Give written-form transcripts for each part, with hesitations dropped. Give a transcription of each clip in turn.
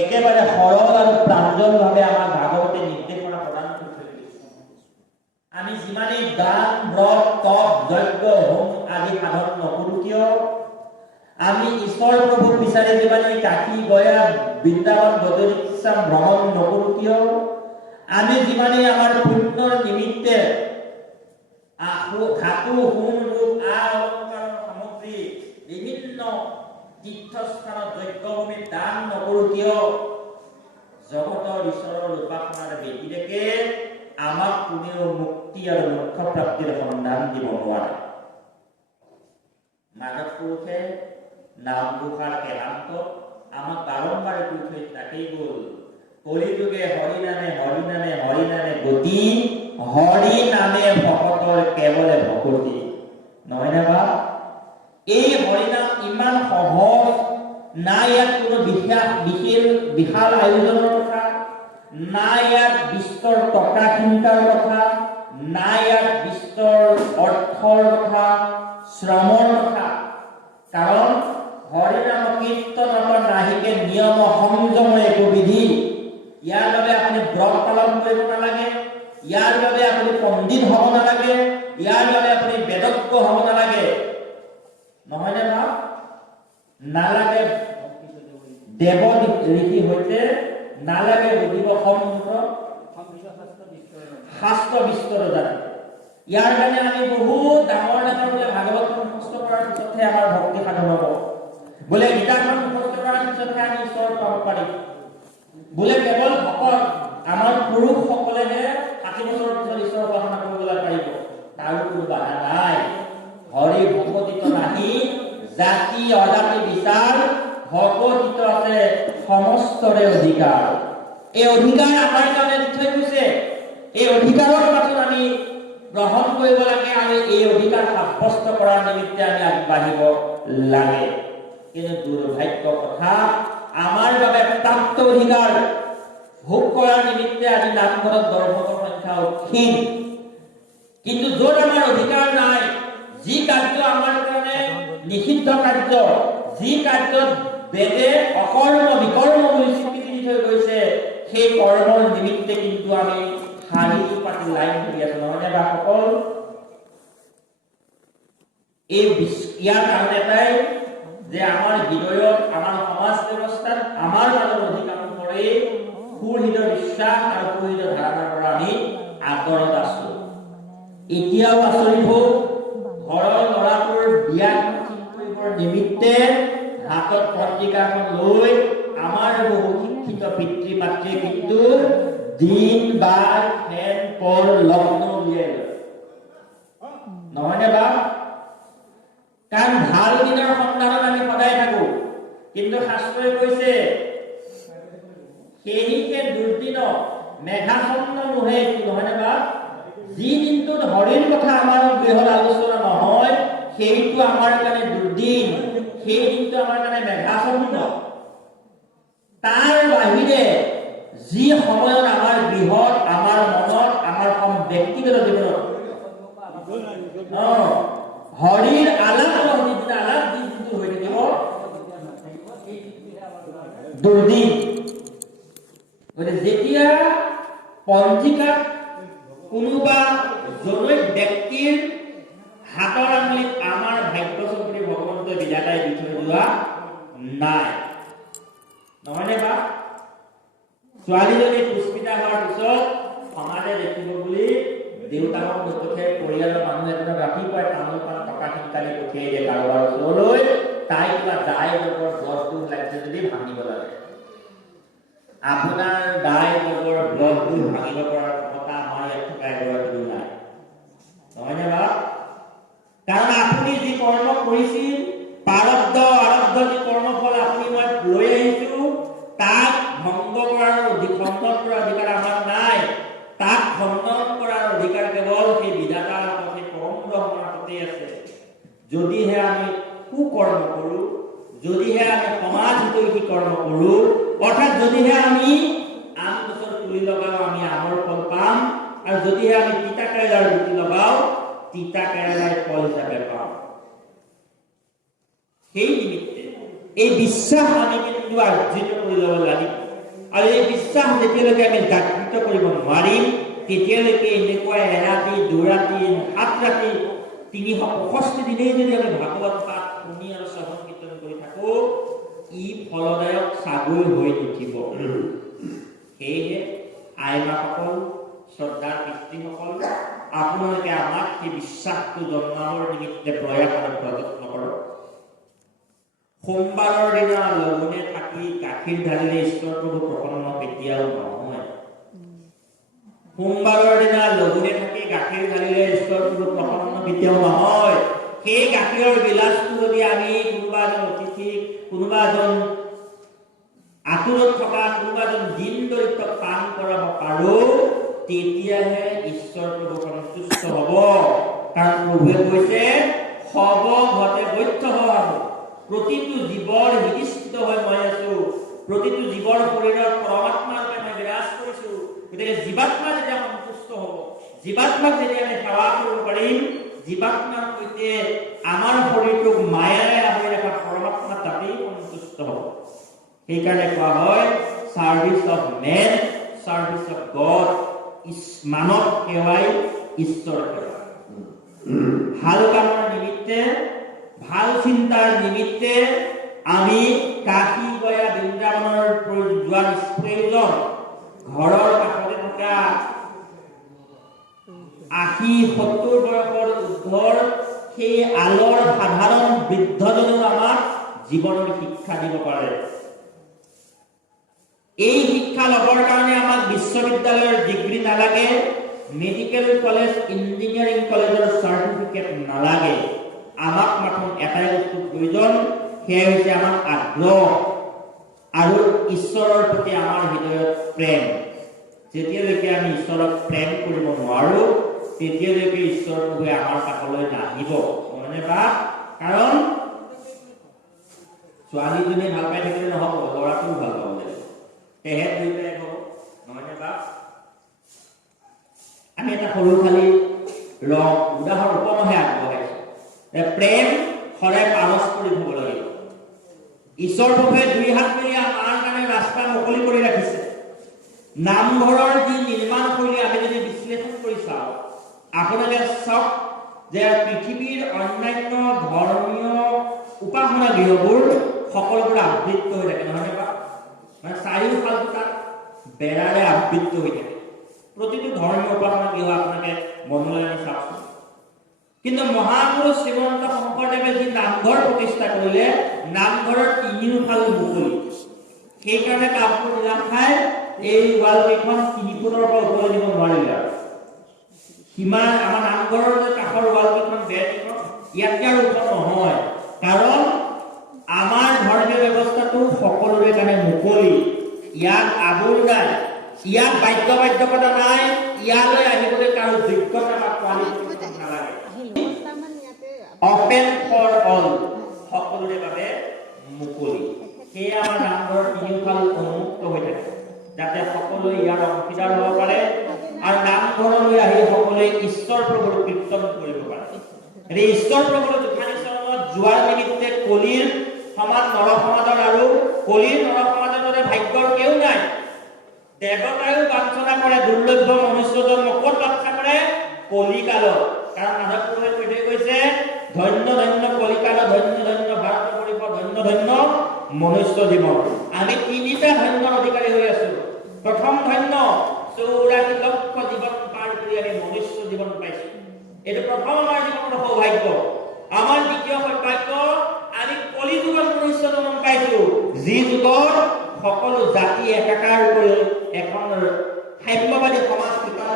একেবাৰে সৰল আৰু প্ৰাঞ্জলভাৱে আমাৰ ভাগৱতে নিৰ্দেশনা প্ৰদান কৰি থৈ দিছে। আমি যিমানেই দান ব্ৰত তপ যজ্ঞ হোম আদি সাধন নকৰো কিয়, আমি ঈশ্বৰ প্ৰভুক বিচাৰি যিমানেই কাশী গয়া বৃন্দাবন বদৰিশ্যাম ভ্ৰমণ নকৰো কিয়, আমি যিমানেই আমাৰ পুণ্যৰ নিমিত্তে ধাতু হোম ৰূপ অলংকাৰৰ সামগ্ৰী বিভিন্ন তীৰ্থস্থানত যজ্ঞভূমিত দান নকৰো কিয়, জগতৰ ঈশ্বৰৰ উপাসনাৰ ব্যতিৰেকে আমাক কোনেও মুক্তি আৰু মোক্ষ প্ৰাপ্তিৰ সন্ধান দিব নোৱাৰে। মানৱ পুৰুষে নামঘোষাৰ কেলান্ত আমাক বাৰম্বাৰ কৈ থৈ তাকেই গ'ল, কলিযুগে হৰি নামে হৰি নামে হৰি নামে গতি, হৰি নামে ভকতৰ কেৱলে ভকতি। নহয়নে বা? এই হৰিনাম ইমান সহজ, না ইয়াত কোনো বিশাল আয়োজনৰ কথা, না ইয়াত বিস্তৰ টকা চিন্তাৰ কথা, না ইয়াত বিস্তৰ অৰ্থৰ কথা, শ্ৰমৰ কথা। কাৰণ হৰিনাম কীৰ্তনত নাহিকে নিয়ম সংযম একো বিধি। ইয়াৰ বাবে আপুনি ব্ৰত পালন কৰিব নালাগে, ইয়াৰ বাবে আপুনি পণ্ডিত হ'ব নালাগে, ইয়াৰ বাবে আপুনি বেদজ্ঞ হ'ব নালাগে। নহয়নে বা? নালাগে দেৱ ঋষি হৈতে, নালাগে বুধিব সমুদ্ৰ শাস্ত্ৰ বিস্তৰ জানে। ইয়াৰ কাৰণে আমি বহুত ডাঙৰ ডাঙৰ বোলে ভাগৱতখন মুখস্থ কৰাৰ পিছতহে আমাৰ ভক্তি সাধন হ'ব, বোলে গীতাখন মুখস্থ কৰাৰ পিছতহে আমি ঈশ্বৰ পাব পাৰিম, বোলে কেৱল ভকত আমাৰ পুৰুষসকলেহে 60 বছৰৰ পিছত ঈশ্বৰ উপাসনা কৰিবলৈ পাৰিব, তাৰো কোনো বাধা নাই। হৰি ভকতিত নাহি জাতি অজাতি বিচাৰ, ভকতিত আছে সমস্তৰে অধিকাৰ। এই অধিকাৰ আমাৰ কাৰণে দি থৈ গৈছে, এই অধিকাৰৰ মাজত আমি গ্ৰহণ কৰিব লাগে, আমি এই অধিকাৰ সাব্যস্ত কৰাৰ নিমিত্তে আমি আগবাঢ়িব লাগে। কিন্তু দুৰ্ভাগ্য কথা, আমাৰ বাবে প্ৰাপ্ত অধিকাৰ ভোগ কৰাৰ নিমিত্তে আজি নামঘৰত দৰ্শকৰ সংখ্যা ক্ষীণ। কিন্তু য'ত আমাৰ অধিকাৰ নাই, যি কাৰ্য আমাৰ কাৰণে নিষিদ্ধ কাৰ্য, যি কাৰ্যত বেদে অকৰ্ম বিকৰ্ম বুলি স্বীকৃতি দি থৈ গৈছে, সেই কৰ্মৰ নিমিত্তে কিন্তু আমি শাৰী পাতি লাইন ধৰি আছো। নহয়নে বা সকল? ইয়াৰ কাৰণ এটাই যে আমাৰ হৃদয়ত, আমাৰ সমাজ ব্যৱস্থাত আমাৰ মাজত অধিকাংশৰে সুহৃদ বিশ্বাস আৰু সুহৃদ ধাৰণাৰ পৰা আমি আঁতৰত আছো। এতিয়াও আচৰিত হওক, ঘৰৰ ল'ৰাটোৰ বিয়া ঠিক কৰিবৰ নিমিত্তে হাতত পত্ৰিকাখন লৈ আমাৰ বহু শিক্ষিত পিতৃ মাতৃয়ে কিন্তু দিন বাৰ ফেন পৰ লগ্ন উলিয়াই লয়। নহয়নে বা? কাৰণ ভাল দিনৰ সন্ধানত আমি সদায় থাকো, কিন্তু শাস্ত্ৰই কৈছে সেয়েহে দুৰ্দিন মেঘাচ্ছন্ন নোহে। নহয়নে বা? যি দিনটোত হৰিৰ কথা আমাৰ বৃহৎ আলোচনা নহয়, সেইটো আমাৰ কাৰণে দুৰ্দিন, সেই দিনটো আমাৰ কাৰণে মেঘাচ্ছন্ন। তাৰ বাহিৰে যি সময়ত আমাৰ বৃহৎ, আমাৰ মনত, আমাৰ ব্যক্তিগত জীৱনত হৰিৰ আলাপ যি দিনটো হৈ থাকিব দুৰ্দিন। যেতিয়া পঞ্জিকাত কোনোবা জনৈক ব্যক্তিৰ হাতৰ আঙুলিত আমাৰ ভাগ্যচক্ৰী ভগৱন্তই বিধাতাই দি থৈ যোৱা নাই। নহয়নে বা? ছোৱালীজনী পুষ্পিতা হোৱাৰ পিছত সমাজে দেখিব বুলি দেউতাকক নপঠিয়াই পৰিয়ালৰ মানুহ এজনক ৰাতিপুৱাই তামোল পাণ টকা শিকালি পঠিয়াই দিয়ে কাৰোবাৰ ওচৰলৈ, তাই কিবা দায় জবৰ ব্লডটো লাগিছে যদি ভাঙিব লাগে। আপোনাৰ দায় জবৰ ব্লডটো ভাঙিব পৰাৰ ক্ষমতা আমাৰ ইয়াত থকা এগৰাকীও নাই। নহয়নে বা? কাৰণ আপুনি যি কৰ্ম কৰিছিল, প্ৰাৰব্ধ আৰব্ধ যি কৰ্মফল আপুনি মই লৈ আহিছো, তাক ভংগ কৰাৰ খণ্ডন কৰাৰ অধিকাৰ আমাৰ নাই। তাক খণ্ডন কৰাৰ অধিকাৰ কেৱল সেই বিধাতাৰ সেই পৰম ব্ৰহ্মৰ হাততেই আছে। যদিহে আমি সুকৰ্ম কৰো, যদিহে আমি সমাজ হিতৈষী কৰ্ম কৰো, অৰ্থাৎ যদিহে আমি আন গছৰ পুলি লগাও, আমি আমৰ ফল পাম, আৰু যদিহে আমি তিতা কেৰেলাৰ গুটি লগাও, তিতা কেৰেলাৰ ফল হিচাপে পাম। সেই নিমিত্তে এই বিশ্বাস আমি কিন্তু আৰ্জিত কৰি ল'ব লাগিব। আৰু এই বিশ্বাস যেতিয়ালৈকে আমি জাগৃত কৰিব নোৱাৰিম তেতিয়ালৈকে এনেকুৱা এৰাতি দুৰাতি 7 ৰাতি 365 দিনেই যদি আমি ভাগৱত পাঠ শুনি আৰু শ্ৰৱণ কীৰ্তন কৰি থাকো ই ফলদায়ক সাগৰ হৈ উঠিব। সেয়ে আইমাসকল শ্ৰদ্ধাৰ পিতৃসকল আপোনালোকে আমাক সেই বিশ্বাসটো জন্মাবৰ নিমিত্তে প্ৰয়াস আৰু প্ৰযত্ন কৰক। সোমবাৰৰ দিনা লঘোণে থাকি গাখীৰ ঢালিলে ঈশ্বৰ প্ৰভু প্ৰসন্ন কেতিয়াও নহয়। সোমবাৰৰ দিনা লঘোণে থাকি গাখীৰ ঢালিলে ঈশ্বৰ প্ৰভু প্ৰসন্ন কেতিয়াও নহয়। সেই গাখীৰৰ গিলাচটো যদি আমি কোনোবা এজন অতিথি কোনোবা এজন আতুৰত থকা কোনোবা এজন দিন দৰিদ্ৰক পান কৰাব পাৰো তেতিয়াহে ঈশ্বৰ প্ৰভু সন্তুষ্ট হ'ব। কাৰণ প্ৰভুৱে কৈছে সৰ্বভতে বৈদ্ধ হোৱাব, প্ৰতিটো জীৱৰ হিদিষ্ঠিত হৈ মই আছো, প্ৰতিটো জীৱৰ শৰীৰত পৰমাত্মাৰ ৰূপে মই বিৰাজ কৰিছো। গতিকে জীৱাত্মা যেতিয়া সন্তুষ্ট হ'ব, জীৱাত্মাক যেতিয়া আমি সেৱা কৰিব পাৰিম, জীৱাত্মাৰ সৈতে আমাৰ শৰীৰটোক মায়াৰে আৱৰি ৰখা পৰমাত্মা তাতেই সন্তুষ্ট হ'ব। সেইকাৰণে কোৱা হয় service of men, service of God, মানৱ সেৱাই ঈশ্বৰ সেৱা। ভাল কামৰ নিমিত্তে ভাল চিন্তাৰ নিমিত্তে আমি কাশী গয়া বৃন্দাবনৰ যোৱাৰ প্ৰয়োজন। ঘৰৰ কাষতে থকা 80-70 বয়সৰ উদ্ধৰ সেই আলৰ সাধাৰণ বৃদ্ধজনেও আমাক জীৱনৰ শিক্ষা দিব পাৰে। এই শিক্ষা ল'বৰ কাৰণে আমাক বিশ্ববিদ্যালয়ৰ ডিগ্ৰী নালাগে, মেডিকেল কলেজ ইঞ্জিনিয়াৰিং কলেজৰ চাৰ্টিফিকেট নালাগে। আমাক মাত্ৰ এটাই বস্তু প্ৰয়োজন, সেয়া হৈছে আমাৰ আগ্ৰহ আৰু ঈশ্বৰৰ প্ৰতি আমাৰ হৃদয়ত প্ৰেম। যেতিয়ালৈকে আমি ঈশ্বৰক প্ৰেম কৰিব নোৱাৰো তেতিয়ালৈকে ঈশ্বৰ প্ৰভুৱে আমাৰ কাষলৈ নাহিব। মানে বা কাৰণ ছোৱালীজনী ভাল পাই থাকিলে নহ'ব, ল'ৰাটোও ভাল পাব লাগিব, তেহে দুয়োটাই হ'ব। নহয়নে বা? আমি এটা সৰু খালি উদাহৰণ উপমাহে আগবঢ়াইছো। প্ৰেম সদায় পাৰস্পৰিক হ'ব লাগিব। ঈশ্বৰ প্ৰভুৱে 2 হাত মেলি আমাৰ কাৰণে ৰাস্তা মুকলি কৰি ৰাখিছে। নামঘৰৰ যি নিৰ্মাণ শৈলী আমি যদি বিশ্লেষণ কৰি চাওঁ, আপোনালোকে চাওক যে পৃথিৱীৰ অন্যান্য ধৰ্মীয় উপাসনা গৃহবোৰ সকলোবোৰ আবৃত হৈ থাকে। নহয়নে বা? মানে চাৰিওফালটো তাত বেৰাৰে আবৃত হৈ থাকে। প্ৰতিটো ধৰ্মীয় উপাসনা গৃহ আপোনালোকে মনলৈ আনি চাওকচোন। কিন্তু মহাপুৰুষ শ্ৰীমন্ত শংকৰদেৱে যি নামঘৰ প্ৰতিষ্ঠা কৰিলে, নামঘৰৰ তিনিওফাল মুকলি। সেইকাৰণে কামপুৰ নিলাম খাই এই ৱাল কেইখন 3 ফুটৰ পৰা ওপৰলৈ দিব নোৱাৰিলে। সিমান আমাৰ নামঘৰৰ যে কাষৰ ৱাল কেইখন বেৰ কেইখন ইয়াতকে আৰু ওখ নহয়, কাৰণ আমাৰ ধৰ্মীয় ব্যৱস্থাটো সকলোৰে কাৰণে মুকলি। ইয়াত আবুল নাই, ইয়াত বাধ্যবাধকতা নাই, ইয়ালৈ আহিবলৈ কাৰো যোগ্যতা বা কোৱালিফিকেশ্যন নালাগে। অপেন ফৰ অল, সকলোৰে বাবে মুকলি। সেয়ে আমাৰ নামঘৰৰ তিনিওফাল উন্মুক্ত হৈ থাকে, যাতে সকলোৱে ইয়াৰ অংশীদাৰ হ'ব পাৰে আৰু নামঘৰলৈ আহি সকলোৱে ঈশ্বৰ প্ৰভুৰ কীৰ্তন কৰিব পাৰে। এই ঈশ্বৰ প্ৰভুৰ জোখানি চৰণত যোৱাৰ নিমিত্তে কলিৰ সমান নৰ সমাজৰ আৰু কলিৰ নৰ সমাজৰ দৰে ভাগ্যৰ কেও নাই। দেৱতায়ো বাঞ্ছনা কৰে দুৰ্লভ্য মনুষ্য জন্ম ক'ত বাঞ্ছা কৰে? কলিকালত। কাৰণ মাধৱপুৰুষে কৈ থৈ গৈছে ধন্য ধন্য কলিকাল, ধন্য ধন্য ভাৰতবৰ্ষ, ধন্য ধন্য মনুষ্য জীৱন। আমি 3টা ধন্যৰ অধিকাৰী হৈ আছো। প্ৰথম ধন্য 84 লক্ষ জীৱন পাৰ কৰি আমি মনুষ্য জীৱন পাইছো। এইটো প্ৰথম আমাৰ জীৱনৰ সৌভাগ্য। আমাৰ দ্বিতীয় সৌভাগ্য আমি কলি যুগত মনুষ্য জন্ম পাইছো, যি যুগত সকলো জাতি একাকাৰ কৰি এখন সাম্যবাদী সমাজ বিকাশ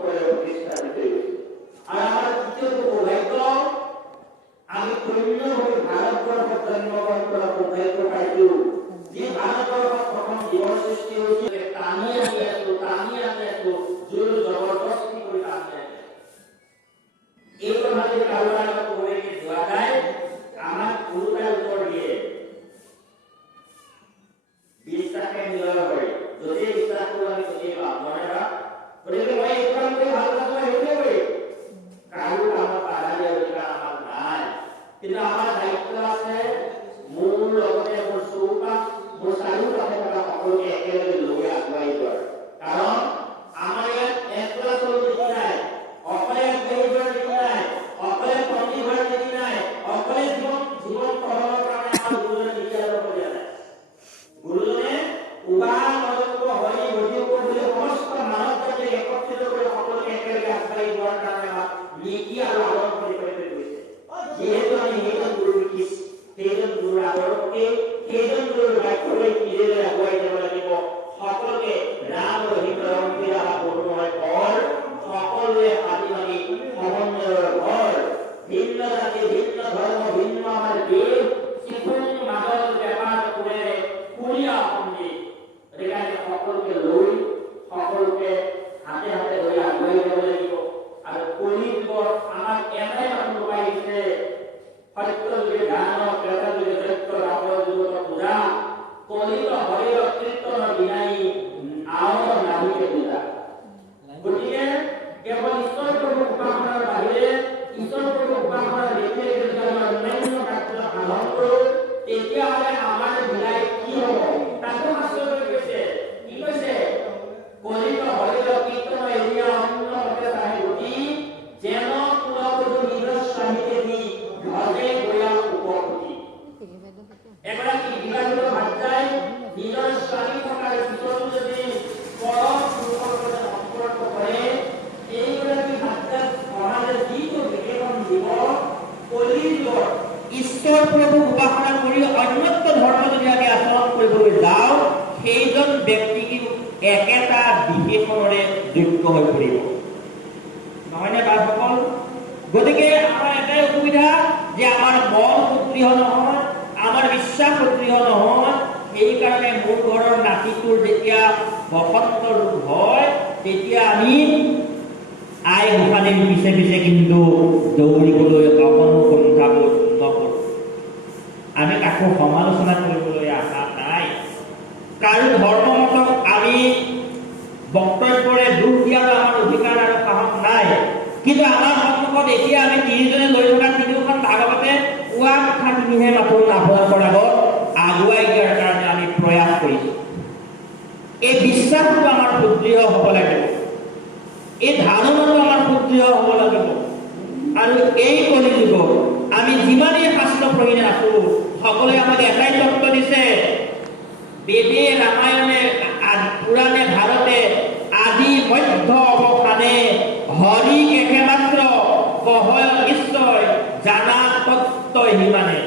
প্ৰতিষ্ঠা কৰিছে। আৰু আমাৰ তৃতীয় সৌভাগ্য আমি ধন্যভাৱে ভাৰতবৰ্ষত জন্মগ্ৰহণ কৰা সৌভাগ্য পাইছো। যি ভাৰতবৰ্ষত প্ৰথম জীৱন সৃষ্টি হৈছিল, টানি আনি আছো জোৰ জবৰদস্তি কৰি টানি আনি এই কথা যদি কাৰোবাৰ আগত ক'বলৈ যোৱা যায়, আমাক গুৰুতাই উত্তৰ দিয়ে বিশ্বাসে নিলয় কৰি। যদি বিশ্বাস কৰোঁ আমি তেতিয়াই পাম। নহয় বা? গতিকে মই এই কাম কৰি ভাল পাইছো, মই সেইটোৱে কৰিম। কাৰো কামত বাধা দিয়া অধিকাৰ আমাৰ নাই। কিন্তু আমাৰ দায়িত্ব আছে মোৰ লগতে মোৰ চৌপাশ, মোৰ চাৰিওকাষে থকা সকলোকে একেলগে লৈ আগুৱাই যোৱাৰ। কাৰণ আমাৰ ইয়াত একলা চলি নাই, অকলে গৈ নাই, অকলে পন্থী হোৱাৰ নীতি নাই, অকলে জীৱন পঢ়াবৰ কাৰণে আমাৰ গুৰুজনে নীতি আদৰ্শ দিয়া নাই। গুৰুজনে উপায় হৰি হৰিক বুলি সমস্ত মানৱ জাতিক একত্ৰিত কৰি সকলোকে একেলগে আগবাঢ়ি যোৱাৰ কাৰণে আমাক নীতি আৰু আদৰ্শ দেখুৱাই গৈছে। যিহেতু আমি সেইজন গুৰু দেখিছো, সেইজন গুৰুৰ আদৰ্শকে সেইজন গুৰুৰ বাক্যলৈ নিজেলৈ আগুৱাই যাব লাগিব। সকলোকে ৰাম ৰহিম ৰংগীৰা বনোৱাৰ ঘৰ, সকলোৱে আদি মানি সমন্বয়ৰ ঘৰ, ভিন্ন জাতি ভিন্ন ধৰ্ম ভিন্ন আমাৰ দেশ, চিকুণ মাদল বেপাৰ কোৰেৰে কুলীয়া সঙ্গীত। গতিকে সকলোকে লৈ সকলোকে হাতে হাতে ধৰি আগুৱাই যাব লাগিব। আৰু কলিযুগত আমাক এটাই মানুহ লগাই দিছে, সত্য যুগে জ্ঞান, ত্ৰেতা যুগে সত্য, দ্বাপৰ যুগত পূজা, কলিত হৰিৰ কীৰ্তনৰ বিনাই আমৰ নাহিকে পূজা। গতিকে কেৱল ঈশ্বৰ প্ৰভুক উপাসনাৰ বাহিৰে ঈশ্বৰ প্ৰভুক উপাসনাৰ দেখে যদি আমাৰ অন্যান্য কাৰ্য সাধন কৰোঁ, তেতিয়াহ'লে আমাৰ বিলাই কি হ'ব? তাকো শাস্ত্ৰই কৈছে, কি কৈছে? কলিত হৰিৰ কীৰ্তন এৰিয়া অন্য পথে চাহে গতি, যেন কুলগুৰু নিজৰ স্বামীকে দি ভজে গয়া উপকৃতি। এগৰাকী বিবাহিত ভাৰ্যাই নিজৰ স্বামী থকাৰ পিছতো যদি পৰম পুৰুষৰ লগত সম্পৰ্ক কৰে, এইগৰাকী ভাৰ্যাক সমাজে যিটো বিশেষণ দিব, কলিযুগত ঈশ্বৰ প্ৰভুক উপাসনা কৰি অন্যত্ব ধৰ্ম যদি আমি আচৰণ কৰিবলৈ যাওঁ, সেইজন ব্যক্তি একেটা বিশেষণৰে যোগ্য হৈ পৰিব, নহয়নে বাৰসকল? গতিকে আমাৰ এটাই অসুবিধা যে আমাৰ মন সুদৃঢ় নহয়, আমাৰ বিশ্বাস সুদৃঢ় নহয়। সেইকাৰণে মোৰ ঘৰৰ নাতিটোৰ যেতিয়া বসন্ত ৰোগ হয়, তেতিয়া আমি আই গোসানীৰ পিছে পিছে কিন্তু দৌৰিবলৈ অকণো কুণ্ঠাবোধ নকৰোঁ। আমি কাকো সমালোচনা কৰিবলৈ আশা নাই, কাৰো ধৰ্মমতক আমি বক্তব্যৰে দুখ দিয়াৰ আমাৰ অধিকাৰ আৰু সাহস নাই। কিন্তু আমাৰ সন্মুখত এতিয়া আমি তিনিজনে লৈ থকা তিনিওখন ভাগৱতে কোৱা কথাখিনিহে মাথোঁ আপোনালোকৰ আগত আগুৱাই দিয়াৰ কাৰণে আমি প্ৰয়াস কৰিছোঁ। এই বিশ্বাসটো আমাৰ সুদৃঢ় হ'ব লাগিব, এই ধাৰণাটো আমাৰ সুদৃঢ় হ'ব লাগিব। আৰু এই কলিযুগত আমি যিমানেই শাস্ত্ৰ পঢ়ি নাথাকোঁ, সকলোৱে আমাক এটাই তত্ত্ব দিছে, বেদে ৰামায়ণে পুৰাণে ভাৰতে আদি মধ্য অৱসানে হৰিক একেমাত্ৰ কহয় নিশ্চয় জানা তত্ত্ব সিমানে।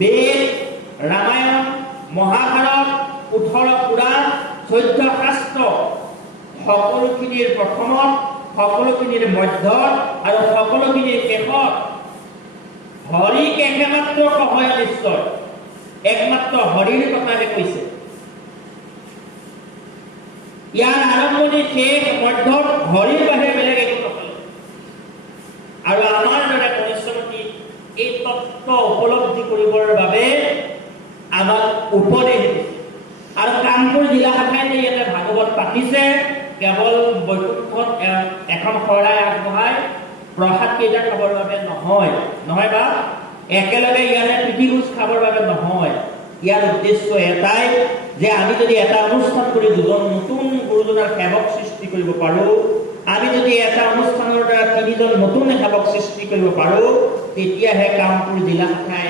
বেদ, ৰামায়ণ, মহাভাৰত, 18 পুৰাণ, 14 শাস্ত্ৰ, সকলোখিনিৰ প্ৰথমত, সকলোখিনিৰ মধ্যত আৰু সকলোখিনিৰ শেষত হৰিক একেমাত্ৰ কহয় নিশ্চয়, একমাত্ৰ হৰিৰ কথাহে কৈছে। ইয়াৰ আৰম্ভণি শেষ মধ্যত হৰিৰ বাহিৰে বেলেগ একো নকলে। আৰু আমাৰ দৰে পৰিশ্ৰমী এই তত্ত্ব উপলব্ধি কৰিবৰ বাবে আমাক উপদেশ দিছে। আৰু কামপুৰ জিলা শাখাই ইয়াতে ভাগৱত পাতিছে, কেৱল বৈকুণ্ঠত এখন শৰাই আগবঢ়াই প্ৰসাদ কেইটা খাবৰ বাবে নহয়, নহয় বা একেলগে ইয়াতে প্ৰীতিভোজ খাবৰ বাবে নহয়। ইয়াৰ উদ্দেশ্য এটাই যে আমি যদি এটা অনুষ্ঠান কৰি দুজন নতুন গুৰুজনাৰ সেৱক সৃষ্টি কৰিব পাৰোঁ, আমি যদি এটা অনুষ্ঠানৰ দ্বাৰা তিনিজন নতুন সেৱক সৃষ্টি কৰিব পাৰোঁ, তেতিয়াহে কামপুৰ জিলা শাখাই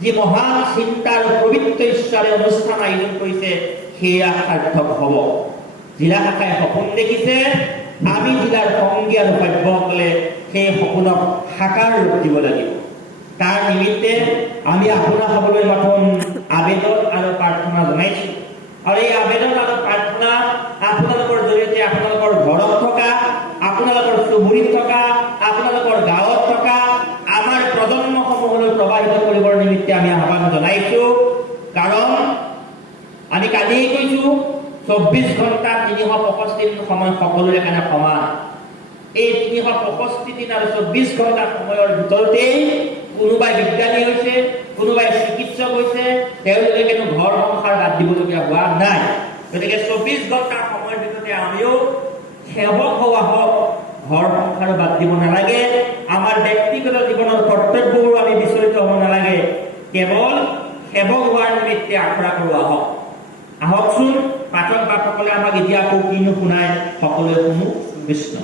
যি মহান চিন্তা আৰু পবিত্ৰ ঈশ্বৰে অনুষ্ঠান আয়োজন কৰিছে সেয়া সাৰ্থক হ'ব। জিলা শাখাই সপোন দেখিছে, আমি জিলাৰ সংগী আৰু সভ্যসকলে সেই সপোনক সাকাৰ ৰূপ দিব লাগিব। তাৰ নিমিত্তে আমি আপোনাৰ সকলোৱে মাথোঁ আবেদন আৰু প্ৰাৰ্থনা জনাইছোঁ। আৰু এই আবেদন আৰু প্ৰাৰ্থনা আপোনালোকৰ জৰিয়তে আপোনালোকৰ ঘৰত থকা, আপোনালোকৰ চুবুৰীত থকা, আপোনালোকৰ গাঁৱত থকা আমাৰ প্ৰজন্মসমূহলৈ প্ৰবাহিত কৰিবৰ নিমিত্তে আমি আহ্বান জনাইছোঁ। কাৰণ আমি কালিয়ে কৈছোঁ, 24 ঘণ্টা 365 দিন সময় সকলোৰে কাৰণে সমান। এই 365 দিন আৰু 24 ঘণ্টা সময়ৰ ভিতৰতেই কোনোবাই বিজ্ঞানী হৈছে, কোনোবাই চিকিৎসক হৈছে, তেওঁলোকে কিন্তু ঘৰ সংসাৰ বাদ দিবলগীয়া হোৱা নাই। গতিকে 24 ঘণ্টাৰ সময়ৰ ভিতৰতে আমিও সেৱক হোৱা হওক, ঘৰ সংসাৰ বাদ দিব নালাগে, আমাৰ ব্যক্তিগত জীৱনৰ কৰ্তব্যবোৰ আমি বিচলিত হ'ব নালাগে, কেৱল সেৱক হোৱাৰ নিমিত্তে আখৰা কৰোৱা হওক। আহকচোন পাঠক বাকসকলে আমাক এতিয়া আকৌ কিনো শুনাই সকলোৱে শুনো। কৃষ্ণ।